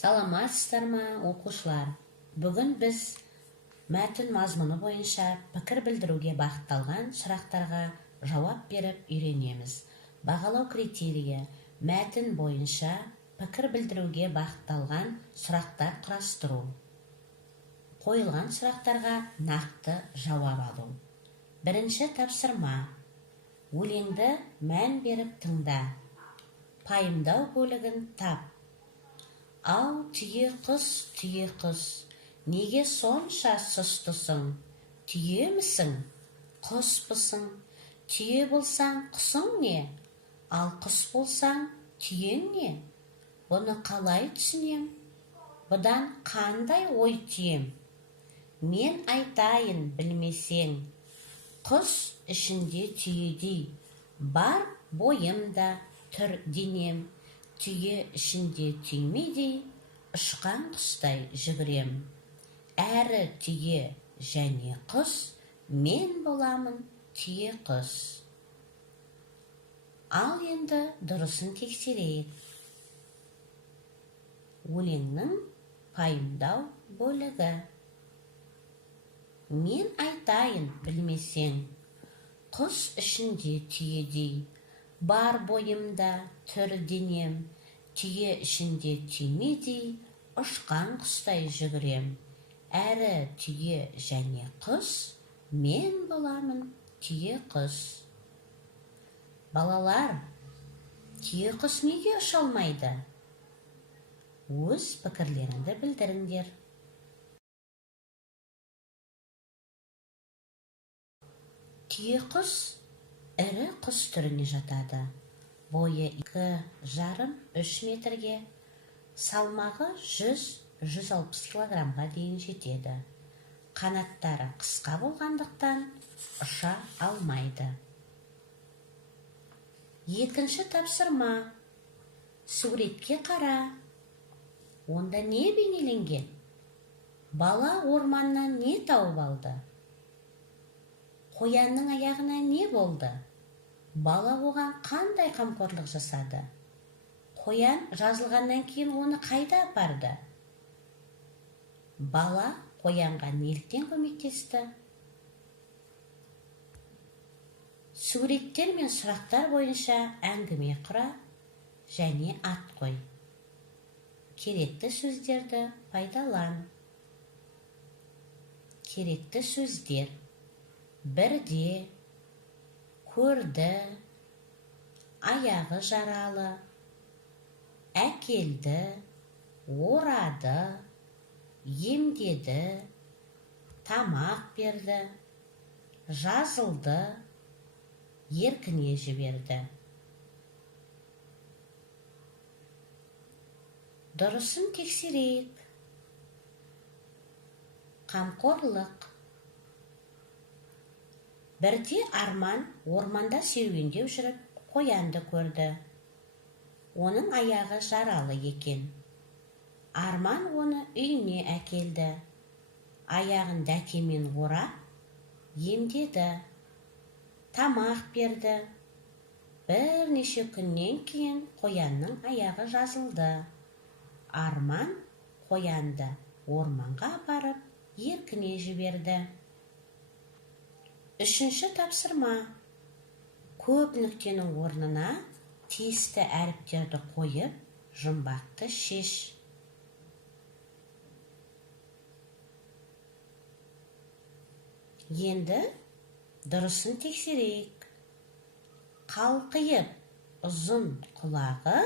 Саламатсыздар ма, оқушылар? Бүгін біз мәтін мазмұны бойынша пікір білдіруге бағытталған сұрақтарға жауап беріп үйренеміз. Бағалау критерийі: мәтін бойынша пікір білдіруге бағытталған сұрақтар құрастыру. Қойылған сұрақтарға нақты жауап алу. Бірінші тапсырма: өлеңді мән беріп тыңда. Пайымдау бөлігін тап. Ау, түйе құс, неге сонша сұстысың? Түйемісің, құспысың? Түйе болсаң, құсың не? Ал құс болсаң, түйең не? Бұны қалай түсінем? Бұдан қандай ой түйем? Мен айтайын, білмесең. Құс ішінде түйедей, бар бойымда түр денем. Түйе ішінде түймедей, ұшқан құстай жүгірем. Әрі түйе және құс, мен боламын түйе құс. Ал енді дұрысын тексерейік. Өлеңнің пайымдау бөлігі. Мен айтайын, білмесең. Құс ішінде түйедей, бар бойымда түр денем. Түйе ішінде түймедей, ұшқан құстай жүгірем. Әрі түйе және құс, мен боламын түйе құс. Балалар, түйе құс неге ұша алмайды? Өз пікірлеріңді білдіріңдер. Түйе құс ірі құс түріне жатады. Бойы 2,5-3 метрге, салмағы 100-160 килограммға дейін жетеді. Қанаттары қысқа болғандықтан ұша алмайды. Екінші тапсырма: суретке қара. Онда не бейнеленген? Бала орманнан не тауып алды? Қоянның аяғына не болды? Бала оған қандай қамқорлық жасады? Қоян жазылғаннан кейін оны қайда апарды? Бала қоянға неліктен көмектесті? Суреттер мен сұрақтар бойынша әңгіме құра және ат қой. Керекті сөздерді пайдалан. Керекті сөздер: бірде, көрді, аяғы жаралы, әкелді, орады, емдеді, тамақ берді, жазылды, еркіне жіберді. Дұрысын тексерейік. Қамқорлық. Бірде Арман орманда серуендеп жүріп, қоянды көрді. Оның аяғы жаралы екен. Арман оны үйіне әкелді. Аяғын дәкемен орап, емдеді, тамақ берді. Бірнеше күннен кейін қоянның аяғы жазылды. Арман қоянды орманға барып, еркіне жіберді. Үшінші тапсырма: көп нүктенің орнына тиісті әріптерді қойып, жұмбақты шеш. Енді дұрысын тексерейік. Қалқиып ұзын құлағы,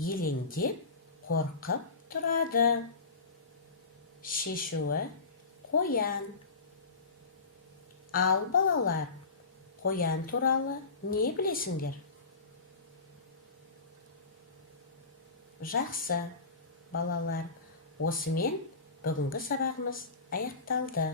елеңдеп қорқып тұрады. Шешуі: қоян. Ал балалар, қоян туралы не білесіңдер? Жақсы, балалар, осымен бүгінгі сабағымыз аяқталды.